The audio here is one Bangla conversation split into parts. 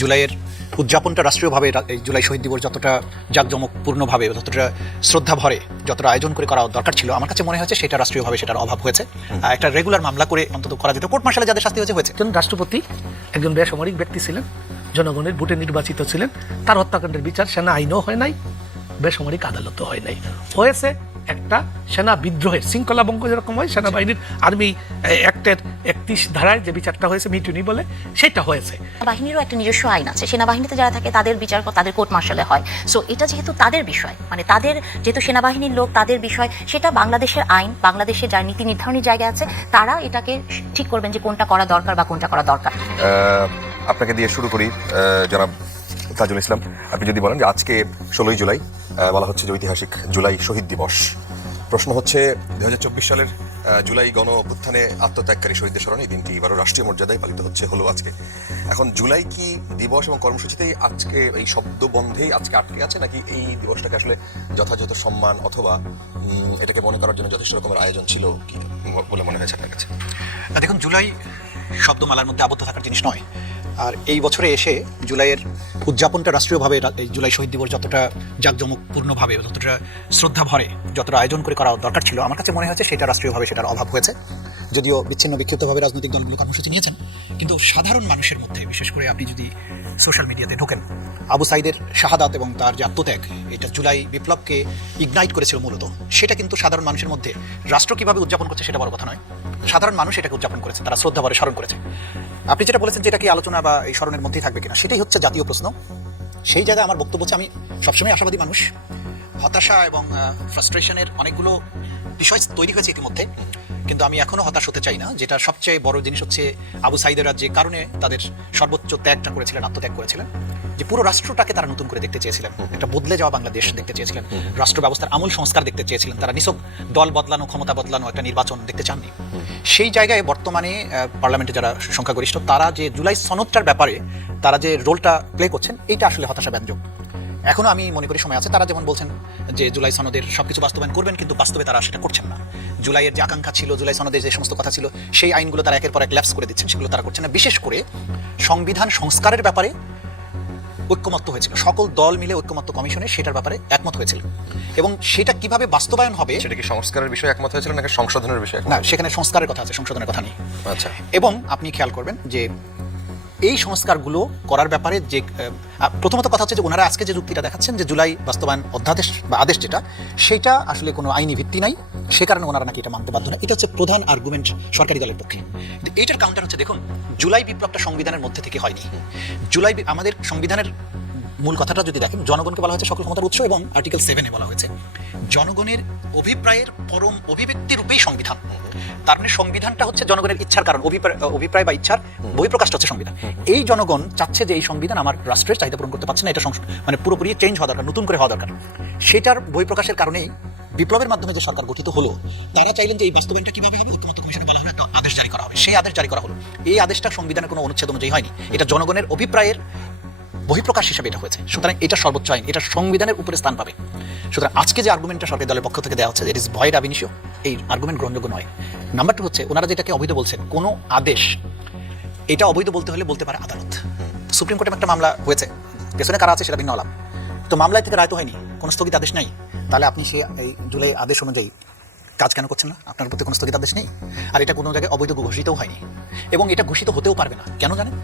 জুলাইয়ের উদযাপনটা রাষ্ট্রীয়ভাবে এই জুলাই শহীদ দিবস যতটা জাঁকজমকপূর্ণভাবে যতটা শ্রদ্ধা ভরে যতটা আয়োজন করে করা দরকার ছিল আমার কাছে মনে হয়েছে সেটা রাষ্ট্রীয়ভাবে সেটার অভাব হয়েছে। একটা রেগুলার মামলা করে অন্তত করা যেত, কোর্ট মার্শালে যাদের শাস্তি হয়েছে। একজন রাষ্ট্রপতি একজন বেসামরিক ব্যক্তি ছিলেন, জনগণের ভোটে নির্বাচিত ছিলেন, তার হত্যাকাণ্ডের বিচার সেনা আইনও হয় নাই, বেসামরিক আদালতও হয় নাই, হয়েছে একটা সেনা বিদ্রোহের শৃঙ্খলা ভঙ্গ যেরকম হয় সেনাবাহিনীর আর্মি অ্যাক্টের 31 ধারায় যে বিচারটা হয়েছে মিটুনি বলে সেটা হয়েছে। বাহিনীরও একটা নিজস্ব আইন আছে, সেনাবাহিনীতে যারা থাকে তাদের বিচার তাদের কোর্ট মার্শালে হয়। সো এটা যেহেতু তাদের বিষয়, মানে তাদের যেহেতু সেনাবাহিনীর লোক তাদের বিষয়, সেটা বাংলাদেশের আইন, বাংলাদেশের যার নীতি নির্ধারণী জায়গা আছে তারা এটাকে ঠিক করবেন যে কোনটা করা দরকার বা কোনটা করা দরকার। আপনাকে দিয়ে শুরু করি জনাব তাজুল ইসলাম, আপনি যদি বলেন যে আজকে 16ই জুলাই বলা হচ্ছে যে ঐতিহাসিক জুলাই শহীদ দিবস। প্রশ্ন হচ্ছে 2024 সালের জুলাই গণ অভ্যুত্থানে আত্মত্যাগকারী শহীদদের স্মরণে এই দিনটি এবারও রাষ্ট্রীয় মর্যাদায় পালিত হলো আজকে। এখন জুলাই কি দিবস এবং কর্মসূচিতেই আজকে এই শব্দবন্ধেই আজকে আটকে আছে, নাকি এই দিবসটাকে আসলে যথাযথ সম্মান অথবা এটাকে মনে করার জন্য যথেষ্ট রকমের আয়োজন ছিল কি বলে মনে হয়েছে আপনার কাছে? দেখুন, জুলাই শব্দমালার মধ্যে আবদ্ধ থাকার জিনিস নয়। আর এই বছরে এসে জুলাইয়ের উদযাপনটা রাষ্ট্রীয়ভাবে এই জুলাই শহীদ দিবস যতটা জাঁকজমকপূর্ণভাবে যতটা শ্রদ্ধা ভরে যতটা আয়োজন করে করা দরকার ছিল আমার কাছে মনে হয়েছে সেটা রাষ্ট্রীয়ভাবে সেটার অভাব হয়েছে। যদিও বিচ্ছিন্ন বিক্ষিপ্তভাবে রাজনৈতিক দলগুলো কর্মসূচি নিয়েছেন, কিন্তু সাধারণ মানুষের মধ্যে বিশেষ করে আপনি যদি সোশ্যাল মিডিয়াতে ঢোকেন, আবু সাইদের শাহাদাত এবং তার যে আত্মত্যাগ, এটা জুলাই বিপ্লবকে ইগনাইট করেছিল মূলত। সেটা কিন্তু সাধারণ মানুষের মধ্যে রাষ্ট্র কীভাবে উদযাপন করছে সেটা বড় কথা নয়, সাধারণ মানুষ এটাকে উদযাপন করেছে, তারা শ্রদ্ধা ভরে স্মরণ করেছে। আপনি যেটা বলেছেন যে এটা কি আলোচনা বা এই স্মরণের মধ্যেই থাকবে কিনা, সেটাই হচ্ছে জাতীয় প্রশ্ন। সেই জায়গায় আমার বক্তব্য হচ্ছে আমি সবসময় আশাবাদী মানুষ। হতাশা এবং ফ্রাস্ট্রেশনের অনেকগুলো বিষয় তৈরি হয়েছে ইতিমধ্যে, কিন্তু আমি এখনও হতাশ হতে চাই না। যেটা সবচেয়ে বড় জিনিস হচ্ছে আবু সাইদেরা যে কারণে তাদের সর্বোচ্চ ত্যাগটা করেছিলেন, আত্মত্যাগ করেছিলেন, যে পুরো রাষ্ট্রটাকে তারা নতুন করে দেখতে চেয়েছিলেন, একটা বদলে যাওয়া বাংলাদেশ দেখতে চেয়েছিলেন, রাষ্ট্র ব্যবস্থার আমূল সংস্কার দেখতে চেয়েছিলেন। তারা নিছক দল বদলানো, ক্ষমতা বদলানো একটা নির্বাচন দেখতে চাননি। সেই জায়গায় বর্তমানে পার্লামেন্টে যারা সংখ্যাগরিষ্ঠ তারা যে জুলাই সনদটার ব্যাপারে তারা যে রোলটা প্লে করছেন, এইটা আসলে হতাশাব্যঞ্জক। এখনো আমি মনে করি সময় আছে। তারা যেমন বলছেন যে জুলাই সনদের সবকিছু বাস্তবায়ন করবেন, কিন্তু বাস্তবে তারা সেটা করছেন না। জুলাইয়ের যে আকাঙ্ক্ষা ছিল, জুলাই সনদের যে সমস্ত কথা ছিল, সেই আইনগুলো তারা একের পর এক ল্যাপস করে দিচ্ছেন, সেগুলো তারা করছেন না। বিশেষ করে সংবিধান সংস্কারের ব্যাপারে ঐক্যমত্য হয়েছিল, সকল দল মিলে ঐক্যমত্য কমিশনে সেটার ব্যাপারে একমত হয়েছিল, এবং সেটা কিভাবে বাস্তবায়ন হবে সেটা কি সংস্কারের বিষয়ে একমত হয়েছিল নাকি সংশোধনের বিষয়ে? না, সেখানে সংস্কারের কথা আছে, সংশোধনের কথা নেই। আচ্ছা। এবং আপনি খেয়াল করবেন যে এই সংস্কারগুলো করার ব্যাপারে যে প্রথমত কথা হচ্ছে যে ওনারা আজকে যে যুক্তিটা দেখাচ্ছেন যে জুলাই বাস্তবায়ন অধ্যাদেশ বা আদেশ যেটা, সেটা আসলে কোনো আইনি ভিত্তি নাই, সে কারণে ওনারা নাকি এটা মানতে বাধ্য না। এটা হচ্ছে প্রধান আর্গুমেন্ট সরকারি দলের পক্ষে। এইটার কাউন্টার হচ্ছে, দেখুন, জুলাই বিপ্লবটা সংবিধানের মধ্যে থেকে হয়নি। জুলাই আমাদের সংবিধানের মূল কথাটা যদি দেখেন, জনগণকে বলা হয়েছে সকল ক্ষমতার উৎস, এবং আর্টিকেল 7-এ বলা হয়েছে জনগণের অভিপ্রায়ের পরম অভিব্যক্তি রূপেই সংবিধান। তার মানে সংবিধানটা হচ্ছে জনগণের ইচ্ছার কারণ, অভিপ্রায় বা ইচ্ছার বহিঃপ্রকাশটা হচ্ছে সংবিধান। এই জনগণ চাচ্ছে যে এই সংবিধান আমার রাষ্ট্রের চাহিদা পূরণ করতে পারছে না, এটা মানে পুরোপুরি চেঞ্জ হওয়া দরকার, নতুন করে হওয়া দরকার। সেটার বহিঃপ্রকাশের কারণেই বিপ্লবের মাধ্যমে যে সরকার গঠিত হলো, তারা চাইলেন যে এই বাস্তবায়নটা কিভাবে হবে, ঐক্যমত্য কমিশনে বলা হলো আদেশ জারি করা হবে। সেই আদেশ জারি করা হলো। এই আদেশটা সংবিধানের কোনো অনুচ্ছেদ অনুযায়ী হয়নি, এটা জনগণের অভিপ্রায়ের বহিঃপ্রকাশ হিসেবে এটা হয়েছে। সুতরাং এটা সর্বোচ্চ আইন, এটা সংবিধানের উপরে স্থান পাবে। সুতরাং আজকে যে আর্গুমেন্টটা সরকারি দলের পক্ষ থেকে দেওয়া হচ্ছে, ইট ইজ ভয়েড আব ইনিশিও, এই আর্গুমেন্ট গ্রহণযোগ্য নয়। নাম্বার 2 হচ্ছে ওনারা যেটাকে অবৈধ বলছেন, কোনো আদেশ এটা অবৈধ বলতে হলে বলতে পারে আদালত। সুপ্রিম কোর্টে একটা মামলা হয়েছে, পেছনে কারা আছে সেটা ভিন্ন আলাপ, তো মামলায় থেকে রায় তো হয়নি, কোনো স্থগিত আদেশ নেই। তাহলে আপনি সে এই জুলাই আদেশ অনুযায়ী কাজ কেন করছেন না? আপনার প্রতি কোনো স্থগিত আদেশ নেই, আর এটা কোনো জায়গায় অবৈধ ঘোষিতও হয়নি, এবং এটা ঘোষিত হতেও পারবে না। কেন জানেন?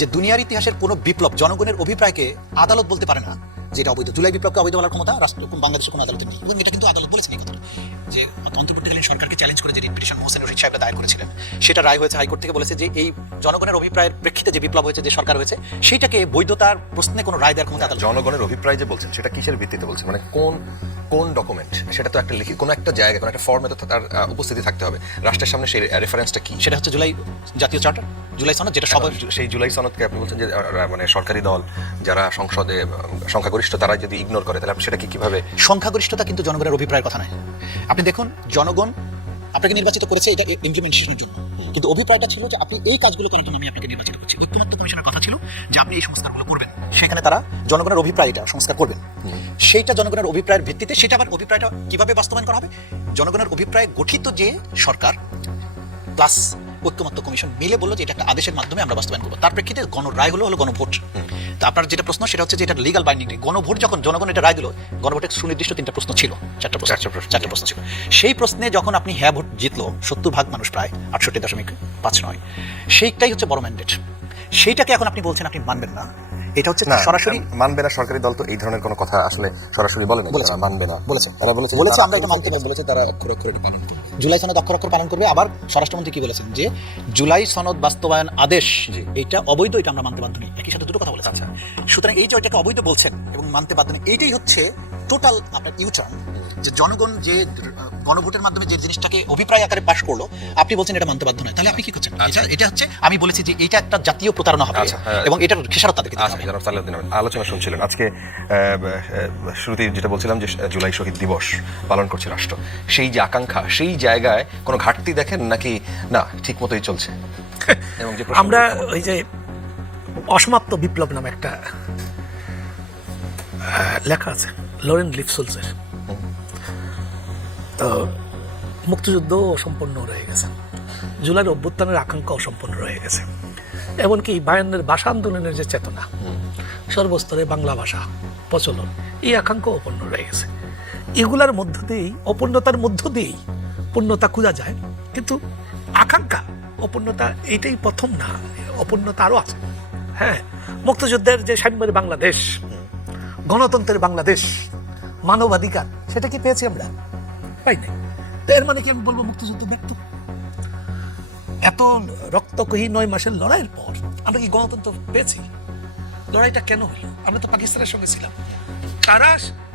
যে দুনিয়ার ইতিহাসের কোনো বিপ্লব জনগণের অভিপ্রায়কে আদালত বলতে পারে না যে এটা অবৈধ। জুলাই বিপ্লবকে অবৈধ বলার ক্ষমতা বাংলাদেশের কোনো আদালতের নেই, এবং এটা কিন্তু আদালত বলেছেন এই কথাটা, যে অন্তর্বর্তীকালীন সরকারকে চ্যালেঞ্জ করে যে পিটিশন মোহসেন রশিদ সাহেবরা দায়ের করেছিলেন, সেটা রায় হয়েছে হাইকোর্ট থেকে, বলেছে যে এই জনগণের অভিপ্রায়ের প্রেক্ষিতে যে বিপ্লব হয়েছে, যে সরকার হয়েছে, সেইটাকে বৈধতার প্রশ্নে কোনো রায় দেওয়ার ক্ষমতা আদালত। জনগণের অভিপ্রায় যে বলছেন সেটা কিসের ভিত্তিতে বলছেন, মানে কোন ডকুমেন্ট? সেটা তো একটা লিখিত কোনো একটা জায়গায় কোনো একটা ফর্মে তো তার উপস্থিতি থাকতে হবে। রাষ্ট্রের সামনে সেই রেফারেন্সটা কি? সেটা হচ্ছে জুলাই জাতীয় চার্টার, জুলাই সনদ, যেটা সবার। সেই জুলাই সনদকে আপনি বলছেন যে মানে সরকারি দল যারা সংসদে সংখ্যাগরিষ্ঠ তারা যদি ইগনোর করে, তাহলে সেটা কিভাবে? সংখ্যাগরিষ্ঠতা কিন্তু জনগণের অভিপ্রায়ের কথা নয়। আপনি দেখুন, জনগণ আপনাকে নির্বাচিত করেছে এটা ইমপ্লিমেন্টেশনের জন্য, কিন্তু অভিপ্রায়টা ছিল যে আপনি এই কাজগুলো করার জন্য আমি আপনাকে নির্বাচিত করছি। ঐক্যমত্য কমিশনের কথা ছিল যে আপনি এই সংস্কারগুলো করবেন, সেখানে তারা জনগণের অভিপ্রায় এটা সংস্কার করবেন। সেইটা জনগণের অভিপ্রায়ের ভিত্তিতে, সেটা আবার অভিপ্রায়টা কিভাবে বাস্তবায়ন করা হবে, জনগণের অভিপ্রায় গঠিত যে সরকার প্লাস ঐক্যমত্য কমিশন মিলে বললো যে এটা একটা আদেশের মাধ্যমে আমরা বাস্তবায়ন করবো। তার প্রেক্ষিতে গণরায় হলো গণভোট। তো আপনার যেটা প্রশ্ন সেটা হচ্ছে যে এটা লিগাল বাইন্ডিং নেই। গণভোট যখন জনগণ এটা রায় দিল, গণভোটের সুনির্দিষ্ট 3টা প্রশ্ন ছিল, 4টা প্রশ্ন ছিল। সেই প্রশ্নে যখন আপনি হ্যাঁ ভোট জিতলো 70% মানুষ, প্রায় 68.59, সেইটাই হচ্ছে বড় ম্যান্ডেট। সেইটাকে এখন আপনি বলছেন আপনি মানবেন না, এটা হচ্ছে সরাসরি মানবে না। সরকারি দল তো এই ধরনের কোনো কথা আসলে সরাসরি বলে না, তারা মানবে না বলেছে। তারা বলেছে আমরা এটা মানতে পারি, বলেছে তারা অক্ষর অক্ষরে এটা পালন করবে। জুলাই সনদ অক্ষর অক্ষর পালন করবে। আবার স্বরাষ্ট্রমন্ত্রী কি বলেছেন যে জুলাই সনদ বাস্তবায়ন আদেশ এটা অবৈধ, এটা আমরা মানতে বাধ্য নই। একই সাথে দুটো কথা বলেছেন। আচ্ছা, সুতরাং এই যে এটাকে অবৈধ বলছেন এবং মানতে বাধ্য নই, এইটাই হচ্ছে টোটাল আপনার ইউটার্ন, যে জনগণ যে গণভোটের মাধ্যমে যে জিনিসটাকে অভিপ্রায় আকারে পাশ করলো, আপনি বলছেন এটা মানতে বাধ্য নয়, তাহলে আপনি কি করছেন? এটা হচ্ছে আমি বলেছি যে এটা একটা জাতীয় প্রতারণা হবে এবং এটার খেসারত তাদেরকে দিতে হবে। জনাব সালাউদ্দিন আহমেদ, আলোচনা শুনছিলেন আজকে। শুরুতেই যেটা বলছিলাম যে জুলাই শহীদ দিবস পালন করছে রাষ্ট্র, সেই যে আকাঙ্ক্ষা, সেই জায়গায় কোনো ঘাটতি দেখেন নাকি না ঠিক মতোই চলছে? এবং যে আমরা ওই যে অসমাপ্ত বিপ্লব নামে একটা লেখা আছে লরেন লিপসুলসের, তো মুক্তিযুদ্ধ অসম্পূর্ণ রয়ে গেছে, জুলাইয়ের অভ্যুত্থানের আকাঙ্ক্ষা অসম্পূর্ণ রয়ে গেছে, এমনকি 52-এর ভাষা আন্দোলনের যে চেতনা, সর্বস্তরে বাংলা ভাষা প্রচলন, এই আকাঙ্ক্ষা অপূর্ণ রয়ে গেছে। এগুলার মধ্য দিয়েই, অপূর্ণতার মধ্য দিয়েই পূর্ণতা খোঁজা যায়, কিন্তু আকাঙ্ক্ষা অপূর্ণতা এইটাই প্রথম না, অপূর্ণতা আরও আছে। হ্যাঁ, মুক্তিযুদ্ধের যে সাম্যের বাংলাদেশ, গণতন্ত্রের বাংলাদেশ, মানবাধিকার, সেটা কি পেয়েছি আমরা? পাই নাই। তো এর মানে কি আমি বলবো মুক্তিযুদ্ধ ব্যর্থ? এত রক্তকহী 9 মাসের লড়াইয়ের পর আমরা কি গণতন্ত্র পেয়েছি? লড়াইটা কেন হইল? আমরা তো পাকিস্তানের সঙ্গে ছিলাম, তারা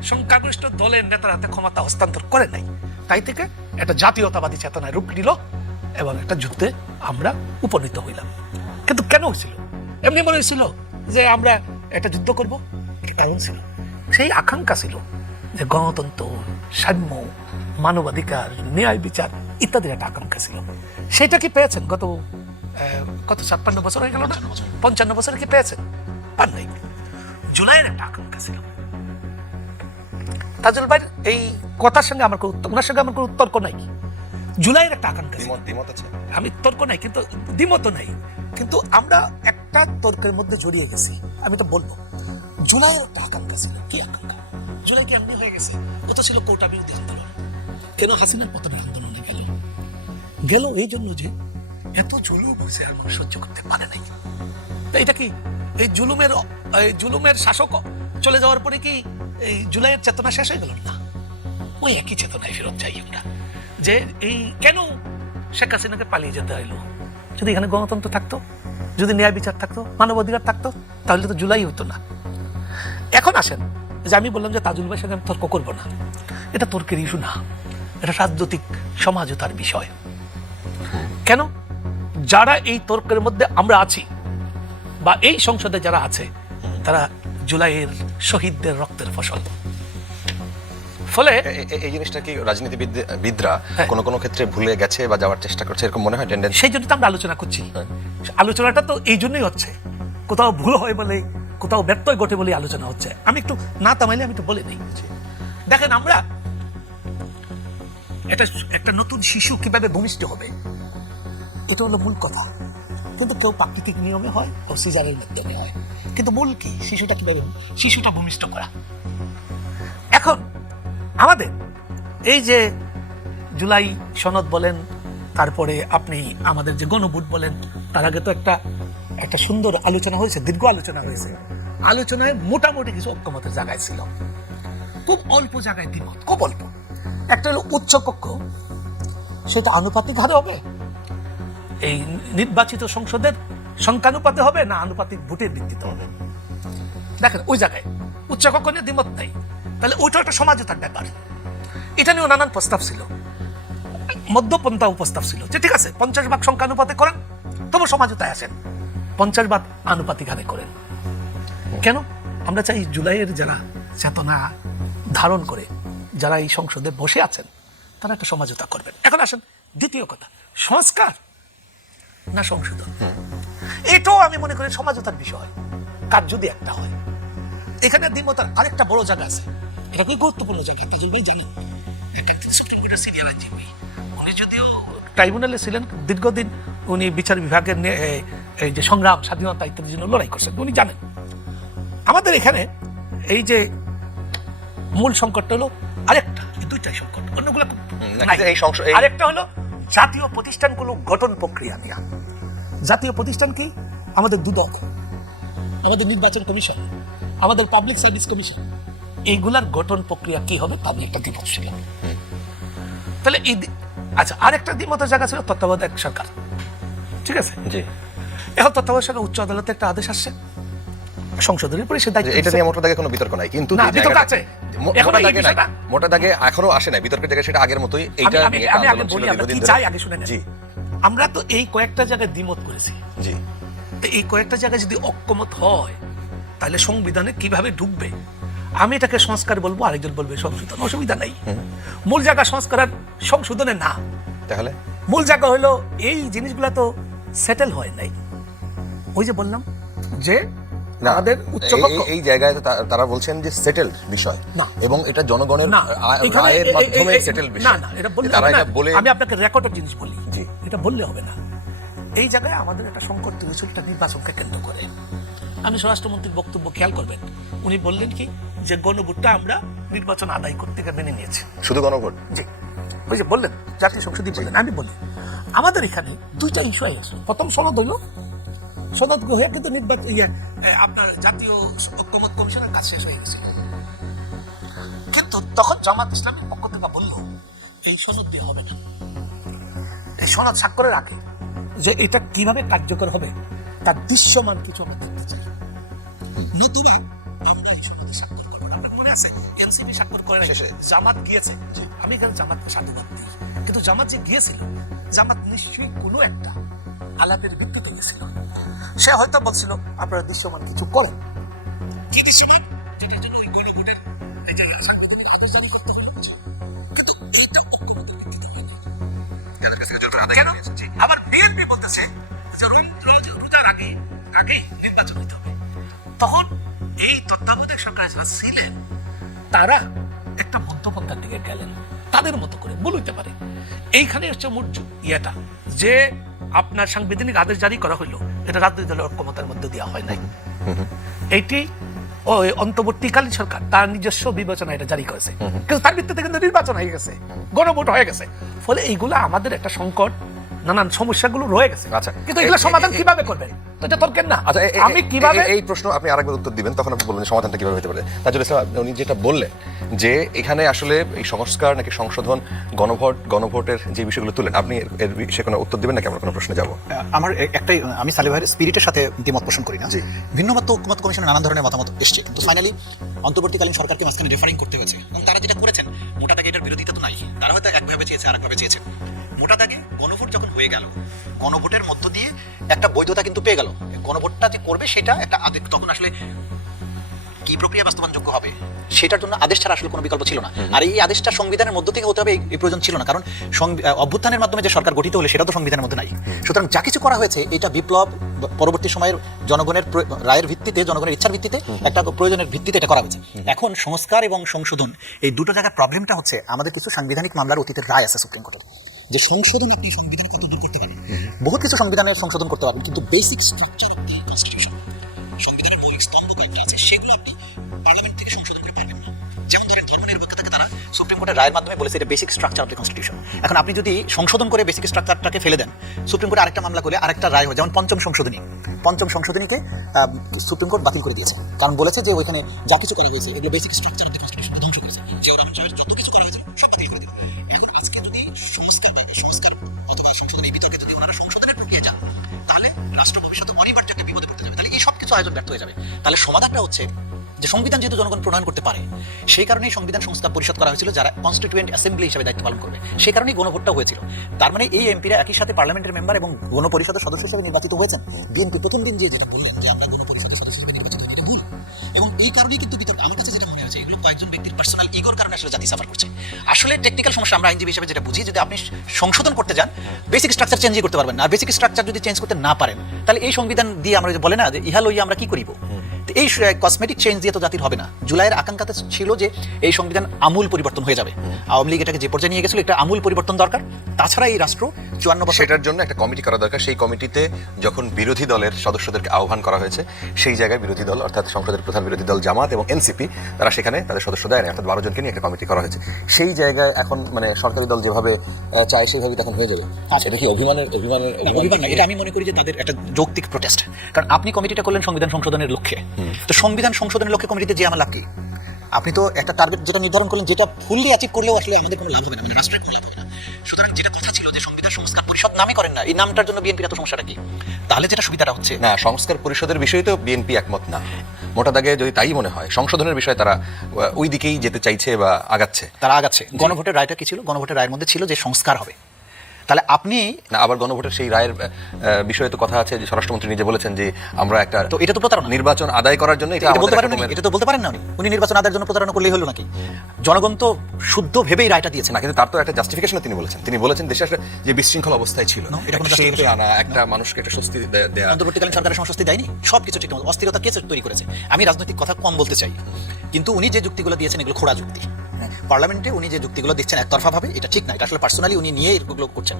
সংখ্যাগরিষ্ঠ দলের নেতার হাতে ক্ষমতা হস্তান্তর করে নাই, তাই থেকে একটা জাতীয়তাবাদী চেতনায় রূপ নিল এবং একটা যুদ্ধে আমরা উপনীত হইলাম। কিন্তু কেন হয়েছিল? এমনি মনে হয়েছিল যে আমরা একটা যুদ্ধ করব? কারণ ছিল, সেই আকাঙ্ক্ষা ছিল যে গণতন্ত্র, সাম্য, মানবাধিকার, ন্যায় বিচার ইত্যাদির একটা আকাঙ্ক্ষা ছিল। সেটা কি পেয়েছেন? কত 56 বছর হয়ে গেল না? 55 বছরে কি পেয়েছেন? পান নাই। জুলাইয়ের একটা আকাঙ্ক্ষা ছিল। তাজুল ভাই এই কথার সঙ্গে আমার ওনার সঙ্গে আমার কোনো তর্ক নাই। জুলাইয়ের একটা আকাঙ্ক্ষা ছিল, দ্বিমত আছে, আমি তর্ক নাই, কিন্তু দ্বিমত নাই, কিন্তু আমরা একটা তর্কের মধ্যে জড়িয়ে গেছি। আমি তো বলবো জুলাইয়ের একটা আকাঙ্ক্ষা ছিল। কি আকাঙ্ক্ষা? জুলাই কি এমনি হয়ে গেছে? ও তো ছিল কোটা বিরোধী আন্দোলন। কেন হাসিনার পতনের আন্দোলনে গেল? এই জন্য যে এত জুলুম হয়েছে আর মানুষ সহ্য করতে পারে নাই। তো এটা কি এই জুলুমের শাসক চলে যাওয়ার পরে কি এই জুলাইয়ের চেতনা শেষ হয়ে গেল না? ওই একই চেতনায় ফেরত যাই আমরা, যে এই কেন শেখ হাসিনাকে পালিয়ে যেতে হইলো? যদি এখানে গণতন্ত্র থাকতো, যদি ন্যায় বিচার থাকতো, মানবাধিকার থাকতো, তাহলে তো জুলাই হতো না। এখন আসেন যে আমি বললাম যে তাজুল ভাইয়ের সঙ্গে আমি তর্ক করবো না, এটা তর্কের ইস্যু না, এটা রাজনৈতিক সমাজতার বিষয়। কেন? যারা এই তর্কের মধ্যে আমরা আছি বা এই সংসদে যারা আছে, তারা জুলাইয়ের শহীদদের রক্তের ফসল। ফলে এই জিনিসটা কি রাজনীতিবিদরা কোনো কোনো ক্ষেত্রে ভুলে গেছে বা যাওয়ার চেষ্টা করছে, এরকম মনে হয় টেন্ডেন্সি? সেই জন্য তো আমরা আলোচনা করছি। আলোচনাটা তো এই জন্যই হচ্ছে, কোথাও ভুল হয় বলে, কোথাও ব্যত্যয় ঘটে বলে আলোচনা হচ্ছে। আমি একটু না থামাইলে আমি একটু বলে দিই। দেখেন, আমরা একটা নতুন শিশু কিভাবে ভূমিষ্ঠ হবে, এটা হলো মূল কথা। কিন্তু কেউ প্রাকৃতিক নিয়মে হয়, ও সিজারের মাধ্যমে হয়, কিন্তু মূল কি? শিশুটা ভূমিষ্ঠ করা। এখন আমাদের এই যে জুলাই সনদ বলেন, তারপরে আপনি আমাদের যে গণভোট বলেন, তার আগে তো একটা সুন্দর আলোচনা হয়েছে, দীর্ঘ আলোচনা হয়েছে। আলোচনায় মোটামুটি কিছু ঐক্যমতের জায়গায় ছিল, খুব অল্প জায়গায় দ্বিমত, খুব অল্প। একটা হলো উচ্চকক্ষ, সেটা আনুপাতিক হারে হবে, এই নির্বাচিত সংসদের সংখ্যানুপাতে হবে না আনুপাতিক ভোটের ভিত্তিতে হবে। দেখেন, ওই জায়গায় উচ্চকক্ষ নিয়ে দ্বিমত নাই, তাহলে ওইটা একটা সমাজতার ব্যাপার। এটা নিয়েও নানান প্রস্তাব ছিল, মধ্যপন্থা প্রস্তাব ছিল যে ঠিক আছে 50% সংখ্যানুপাতে করেন, তবু সমাজতায় আসেন, 50% আনুপাতিক হারে করেন। কেন? আমরা চাই জুলাইয়ের যারা চেতনা ধারণ করে যারা এই সংসদে বসে আছেন, তারা একটা সমঝোতা করবেন। এখন আসেন দ্বিতীয় কথা, সংস্কার না সংশোধন, এটাও আমি মনে করি সমঝোতার বিষয়। কাজ যদি একটা হয়, এখানে দ্বিমতের আরেকটা বড় জায়গা আছে, এটা খুব গুরুত্বপূর্ণ জায়গা। তাজুল ভাই জানেন, সুপ্রিম কোর্টের সিনিয়র আইনজীবী, উনি যদিও ট্রাইব্যুনালে ছিলেন দীর্ঘদিন, উনি বিচার বিভাগের এই যে সংগ্রাম স্বাধীনতা ইত্যাদির জন্য লড়াই করছেন, উনি জানেন। আমাদের এখানে এই যে মূল সংকটটা হলো আরেকটা, এই দুইটাই সংকট, অন্যগুলো নাই। আরেকটা হলো জাতীয় প্রতিষ্ঠানগুলো গঠন প্রক্রিয়া নিয়ে। জাতীয় প্রতিষ্ঠান কি? আমাদের দুদক, আমাদের নির্বাচন কমিশন, আমাদের পাবলিক সার্ভিস কমিশন, এইগুলার গঠন প্রক্রিয়া কি হবে তা নিয়ে একটা দ্বিমত ছিল। তাহলে আচ্ছা, আরেকটা দ্বিমতের জায়গা ছিল তত্ত্বাবধায়ক সরকার, ঠিক আছে? জি। এখন তত্ত্বাবধায়ক সরকার উচ্চ আদালতে একটা আদেশ আসছে, সংসদের উপরে সে দায়িত্ব এটা নিয়ে মোটা দাগে কোনো বিতর্ক নাই, কিন্তু না, যে বিতর্ক জায়গাটা- আছে। মোটা এখন এই দাগে নাই, বিষয়টা- মোটা দাগে এখনো আসে নাই বিতর্কের জায়গায়, সেটা আগের মতোই। এইটা আমি নিয়ে একটা আগে আন্দোলন ছিল বলি আমরা দীর্ঘদিন কি ধরে। চাই, আগে শুনে নেন। জি আমরা তো এই কয়েকটা জায়গায় দ্বিমত করেছি, জি। তো এই কয়েকটা জায়গায় যদি ঐক্যমত হয় তাহলে সংবিধানে কিভাবে ঢুকবে? আমি এটাকে সংস্কার বলবো, আরেকজন বলবে সংশোধন, অসুবিধা নাই। মূল জায়গা সংস্কার আর সংশোধনে না, তাহলে মূল জায়গা হলো এই জিনিসগুলো তো সেটেল হয় নাই। ওই যে বললাম যে না, আমাদের উচ্চকক্ষ এই জায়গায় তারা বলছেন যে সেটেল বিষয় না। এবং এটা জনগণের না, এখানে রায়ের মাধ্যমে সেটেল না বিষয়। না, এটা বললে তারা হবে না। এটা বলে আমি আপনাকে রেকর্ডের জিনিস বলি, জি। এটা বললে হবে না। এই জায়গায় আমাদের একটা সংকট তৈরি হয়েছিল, এটা নির্বাচনকে কেন্দ্র করে। আমি স্বরাষ্ট্রমন্ত্রীর বক্তব্য খেয়াল করবেন, উনি বললেন কি যে গণভোটটা আমরা নির্বাচন আদায় করতে গিয়ে মেনে নিয়েছি। শুধু গণভোট? জি, ওই যে বললেন জাতীয় সংসদই বললেন। আমি বলি আমাদের এখানে দুইটা ইস্যু আছে। প্রথম সনদ হইল, সনদ হয়ে কিন্তু নির্বাচন আপনার জাতীয় ঐক্যমত কমিশনের কাজ শেষ হয়ে গেছিল, কিন্তু তখন জামাত ইসলামের পক্ষ থেকে বলল এই সনদ দিয়ে হবে না, এই সনদ স্বাক্ষরের আগে যে এটা কিভাবে কার্যকর হবে তার দৃশ্যমান কিছু আমরা দেখতে চাই। নতুবা আমরা এই সনদে স্বাক্ষর করবো না। আপনার মনে আছে এনসিপি স্বাক্ষর করে নাই, জামাত গিয়েছে। আমি এখানে জামাতকে সাধুবাদ দিই, কিন্তু জামাত যে গিয়েছিল, জামাত নিশ্চয়ই কোনো একটা আলাপের ভিত্তিতে গেছিল। সে হয়তো বলছিল আপনারা দৃশ্যমান কিছু করেন, কি দৃশ্যমান, যেটার জন্য ওই গণভোটের এই যে সাংবিধানিক আদেশ জারি করতে হলো কিছু, কিন্তু এইটা ঐক্যমতের ভিত্তিতে হয়নি। কেন? আবার বিএনপি বলতেছে যে রোজার আগে নির্বাচন হতে হবে। তখন এই তত্ত্বাবধায়ক সরকার যারা ছিলেন তারা একটা মধ্যপন্থার দিকে গেলেন, তাদের মতো করে ভুল হইতে পারে। এইখানে হচ্ছে মূল ইয়েটা যে আপনার সাংবিধানিক আদেশ জারি করা হইলো, এটা রাজনৈতিক দলের ঐক্যমতের মধ্যে দেওয়া হয় নাই। এইটি ওই অন্তর্বর্তীকালীন সরকার তার নিজস্ব বিবেচনা এটা জারি করেছে, কিন্তু তার ভিত্তিতে কিন্তু নির্বাচন হয়ে গেছে, গণভোট হয়ে গেছে। ফলে এইগুলা আমাদের একটা সংকট, নানান সমস্যাগুলো রয়ে গেছে। আচ্ছা, কিন্তু এগুলো সমাধান কিভাবে করবে তো এটা তর্কের না। আচ্ছা, আমি কিভাবে এই প্রশ্ন আপনি আরেকবার উত্তর দিবেন, তখন আপনি বলবেন সমাধানটা কিভাবে হতে পারে। তাজুল ইসলাম, উনি যেটা বললেন যে এখানে আসলে এই সংস্কার নাকি সংশোধন, গণভোটের যে বিষয়গুলো তুলেন, আপনি এর সে কোনো উত্তর দিবেন নাকি আমরা কোনো প্রশ্নে যাবো? আমার একটাই, আমি সালেহ ভাইয়ের স্পিরিটের সাথে দ্বিমত পোষণ করি না। জি। ভিন্ন মত ঐক্যমত কমিশনের নানান ধরনের মতামত এসছে, কিন্তু ফাইনালি অন্তর্বর্তীকালীন সরকারকে মাঝখানে রেফারিং করতে হয়েছে, এবং তারা যেটা করেছেন মোটা দাগে এটার বিরোধিতা তো নাই। তারা হয়তো একভাবে চেয়েছে, আরেকভাবে চেয়েছেন। মোটা দাগে গণভোট যখন হয়ে গেল, গণভোটের মধ্য দিয়ে একটা বৈধতা কিন্তু পেয়ে গেল। গণভোটটা যে করবে সেটা একটা আদেশ, তখন আসলে কি প্রক্রিয়া বাস্তবায়নযোগ্য হবে সেটার জন্য আদেশ ছাড়া আসলে কোনো বিকল্প ছিল না। আর এই আদেশটা সংবিধানের মধ্য থেকে হতে হবে এই প্রয়োজন ছিল না, কারণ অভ্যুত্থানের মাধ্যমে যে সরকার গঠিত হলে সেটা তো সংবিধানের মধ্যে নাই। সুতরাং যা কিছু করা হয়েছে এটা বিপ্লব, পরবর্তী সময়ের জনগণের রায়ের ভিত্তিতে, জনগণের ইচ্ছার ভিত্তিতে, একটা প্রয়োজনের ভিত্তিতে এটা করা হয়েছে। এখন সংস্কার এবং সংশোধন এই দুটো জায়গার প্রবলেমটা হচ্ছে আমাদের কিছু সাংবিধানিক মামলার অতীতের রায় আছে সুপ্রিম কোর্টের, যে সংশোধন আপনি সংবিধানে কত দূর করতে পারেন। বহুত কিছু সংবিধানের সংশোধন করতে পারবেন, কিন্তু basic structure of the constitution, সংবিধানের মৌলিক স্তম্ভ কয়েকটা আছে, সেগুলো আপনি পার্লামেন্ট থেকে সংশোধন করে পারবেন না। যেমন ধরেন ধর্মনিরপেক্ষতাকে তারা সুপ্রিম কোর্টের রায়ের মাধ্যমে বলেছে এটা basic structure of the constitution. এখন আপনি যদি সংশোধন করে বেসিক স্ট্রাকচারটাকে ফেলে দেন, সুপ্রিম কোর্টে আরেকটা মামলা করে আরেকটা রায় হয়, যেমন পঞ্চম সংশোধনীকে সুপ্রিম কোর্ট বাতিল করে দিয়েছে, কারণ বলেছে যে ওইখানে যা কিছু করা হয়েছে এগুলো basic structure of the constitution ধ্বংস করেছে, যত কিছু করা হয়েছিল সব বাতিল করে দিল। এখন আজকে যদি সংস্কার অথবা সংশোধনের বিতর্কে যদি ওনারা সংশোধনের প্রক্রিয়া যান, তাহলে রাষ্ট্র ভবিষ্যতে অনিবার্য একটা বিপদে পড়তে যাবে, তাহলে এই সব কিছু আয়োজন ব্যর্থ হয়ে যাবে। তাহলে সমাধানটা হচ্ছে যে সংবিধান যেহেতু জনগণ প্রণয়ন করতে পারে, সেই কারণেই সংবিধান সংস্কার পরিষদ করা হয়েছিল, যারা কনস্টিটিউয়েন্ট অ্যাসেম্বলি হিসেবে দায়িত্ব পালন করবে। সেই কারণেই গণভোটটা হয়েছিল। তার মানে এই এমপিরা একই সাথে পার্লামেন্টের মেম্বার এবং গণপরিষদের সদস্য হিসেবে নির্বাচিত হয়েছেন। বিএনপি প্রথম দিন যেটা বললেন যে আমরা গণপরিষদের সদস্য হিসেবে নির্বাচিত হই, এটা ভুল। এবং এই কারণেই কিন্তু বিতর্ক, আমার কাছে যেটা মনে হচ্ছে এগুলো কয়েকজন ব্যক্তির পার্সোনাল ইগোর কারণে আসলে জাতি সাফার করছে। আসলে টেকনিক্যাল সমস্যা আমরা আইনজীবী হিসেবে যেটা বুঝি, যদি আপনি সংশোধন করতে যান বেসিক স্ট্রাকচার চেঞ্জই করতে পারবেন না। আর বেসিক স্ট্রাকচার যদি চেঞ্জ করতে না পারেন, তাহলে এই সংবিধান দিয়ে আমরা বলে না যে ইহা লইয়া আমরা কি করিব, তো এই কসমেটিক চেঞ্জ দিয়ে তো জাতির হবে না। জুলাইয়ের আকাঙ্ক্ষাতে ছিল যে এই সংবিধান আমূল পরিবর্তন হয়ে যাবে। আওয়ামী লীগ এটাকে যে পর্যায়ে নিয়ে গেছিল, একটা আমূল পরিবর্তন দরকার। তাছাড়া এই রাষ্ট্র 54 বছর সেটার জন্য একটা কমিটি করা দরকার। সেই কমিটিতে যখন বিরোধী দলের সদস্যদেরকে আহ্বান করা হয়েছে, সেই জায়গায় বিরোধী দল অর্থাৎ সংসদের প্রধান বিরোধী দল জামাত এবং এনসিপি তারা সেখানে তাদের সদস্য দেয় না, অর্থাৎ 12 জনকে নিয়ে একটা কমিটি করা হয়েছে। সেই জায়গায় এখন মানে সরকারি দল যেভাবে চায় সেইভাবে তখন হয়ে যাবে। আচ্ছা, এটা কি অভিমানের অভিমান না, এটা আমি মনে করি যে তাদের একটা যৌক্তিক প্রোটেস্ট। কারণ আপনি কমিটিটা করলেন সংবিধান সংশোধনের লক্ষ্যে, তো সংবিধান সংশোধনের লক্ষ্যে কমিটিতে যে আমার লাভ কি? আপনি তো একটা টার্গেট যেটা নির্ধারণ করলেন, যেটা ফুললি অ্যাচিভ করলেও আসলে আমাদের কোনো লাভ হবে না, মানে রাষ্ট্রের কোনো লাভ হবে না। সুতরাং যেটা কথা ছিল যে সংবিধান সংস্কার পরিষদ নামে করেন না, এই নামটার জন্য বিএনপির এত সমস্যাটা কি? তাহলে যেটা সুবিধাটা হচ্ছে না, সংস্কার পরিষদের বিষয়ে তো বিএনপি একমত না। মোটা দাগে যদি তাই মনে হয়, সংশোধনের বিষয়ে তারা ওই দিকেই যেতে চাইছে বা আগাচ্ছে। তারা আগাচ্ছে। গণভোটের রায়টা কি ছিল? গণভোটের রায়ের মধ্যে ছিল যে সংস্কার হবে। তাহলে আপনি না, আবার গণভোটের সেই রায়ের বিষয়ে তো কথা আছে যে স্বরাষ্ট্রমন্ত্রী নিজে বলেছেন যে আমরা একটা তো এটা তো প্রতারণা। নির্বাচন আদায় করার জন্য এটা এটা বলতে আমাদের পারেন একটা না, এটা তো বলতে পারেন না উনি নির্বাচন আদায়ের জন্য প্রতারণা করলেই হলো নাকি? জনগণ তো শুদ্ধ ভেবেই রায়টা দিয়েছে না, কিন্তু তার তো একটা জাস্টিফিকেশন তিনি বলেছেন দেশে আসলে যে বিশৃঙ্খল অবস্থায় ছিল, এটা কোনো একটা justification শেপে আনা, একটা মানুষকে একটা স্বস্তি দেয়া। অন্তর্বর্তীকালীন সরকারের সংস্কৃতি দেয়নি, সবকিছু ঠিক মতো অস্থিরতা কে তৈরি করেছে? আমি রাজনৈতিক কথা কম বলতে চাই, কিন্তু উনি যে যুক্তিগুলো দিয়েছেন এগুলো খোড়া যুক্তি। পার্লামেন্টে উনি যে যুক্তিগুলো দিচ্ছেন একতরফা ভাবে, এটা ঠিক না। এটা আসলে পার্সোনালি উনি নিয়ে এগুলো করছেন।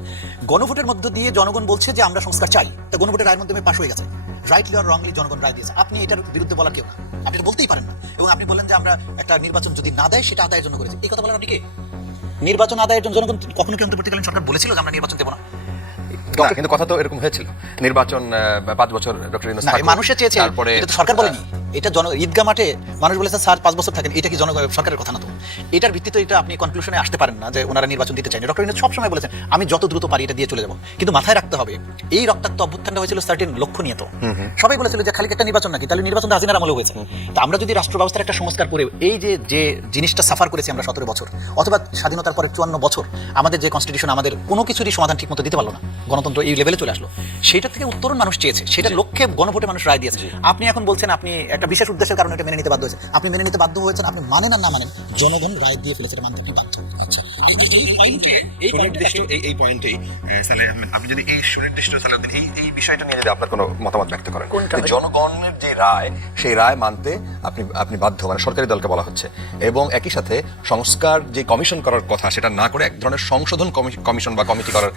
গণভোটের মধ্য দিয়ে জনগণ বলছে যে আমরা সংস্কার চাই, তা গণভোটের রায়ের মাধ্যমে পাশ হয়ে গেছে। রাইটলি অর রংলি জনগণ রায় দিয়েছে, আপনি এটার বিরুদ্ধে বলার কেউ না, আপনি এটা বলতেই পারেন না। এবং আপনি বললেন যে আমরা একটা নির্বাচন যদি না দেয় সেটা আদায়ের জন্য করেছি, এই কথা বলার আপনি কে? নির্বাচন আদায়ের জন্য জনগণ কখনো কি অন্তর্বর্তীকালীন সরকার বলেছিল যে আমরা নির্বাচন দেবো না? না, কিন্তু কথা তো এরকম হয়েছিল, নির্বাচন 5 বছর ডক্টর ইউনূস না, থাকুক, মানুষে চেয়েছে, তারপরে এটা তো সরকার বলেনি। এটা ঈদগাহ মাঠে মানুষ বলেছে স্যার 5 বছর থাকেন, এটা কি সরকারের কথা না? তো এটার ভিত্তিতে এটা আপনি কনক্লুশনে আসতে পারেন না যে ওনারা নির্বাচন দিতে চায়নি। ডক্টর ইউনূস সবসময় বলেছেন আমি যত দ্রুত পারি এটা দিয়ে চলে যাবো, কিন্তু মাথায় রাখতে হবে এই রক্তাক্ত অভ্যুত্থানটা হয়েছিল সার্টেন লক্ষ্য নিয়ে। তো সবাই বলেছিল যে খালি একটা নির্বাচন নাকি, তাহলে নির্বাচনটা হাসিনার আমলে হয়েছে। তো আমরা যদি রাষ্ট্র ব্যবস্থার একটা সংস্কার করে এই যে জিনিসটা সাফার করেছি আমরা 17 বছর অথবা স্বাধীনতার পরে 54 বছর, আমাদের যে কনস্টিটিউশন আমাদের কোনো কিছুরই সমাধান ঠিক মতো দিতে পারলো না, গণতন্ত্র এই লেভেলে চলে আসলো, সেটা থেকে উত্তরণ মানুষ চেয়েছে, সেটা লক্ষ্যে গণভোটে মানুষ রায় দিয়েছে। আপনি এখন বলছেন আপনি একটা বিশেষ উদ্দেশ্যের কারণে এটা মেনে নিতে বাধ্য হয়েছে, আপনি মেনে নিতে বাধ্য হয়েছেন, আপনি মানেন আর না মানেন, জনগণ রায় দিয়ে ফেলেছে, এটা মানতে আপনি বাধ্য। আচ্ছা, এই পয়েন্টেই তাহলে আপনি যদি এই সুনির্দিষ্ট এই বিষয়টা নিয়ে যদি আপনার কোনো মতামত ব্যক্ত করেন, যে জনগণের যে রায়, সেই রায় মানতে আপনি বাধ্য, মানে সরকারি দলকে বলা হচ্ছে, এবং একই সাথে সংস্কার যে কমিশন করার কথা সেটা না করে এক ধরনের সংশোধন কমিশন বা কমিটি করার,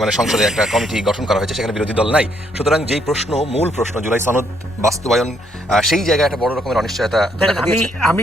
মানে সংসদে একটা কমিটি গঠন করা হয়েছে, সেখানে বিরোধী দল নাই। সুতরাং যেই মূল প্রশ্ন জুলাই সনদ বাস্তবায়ন, সেই জায়গায় একটা বড় রকমের অনিশ্চয়তা দেখা দিয়েছে। আমি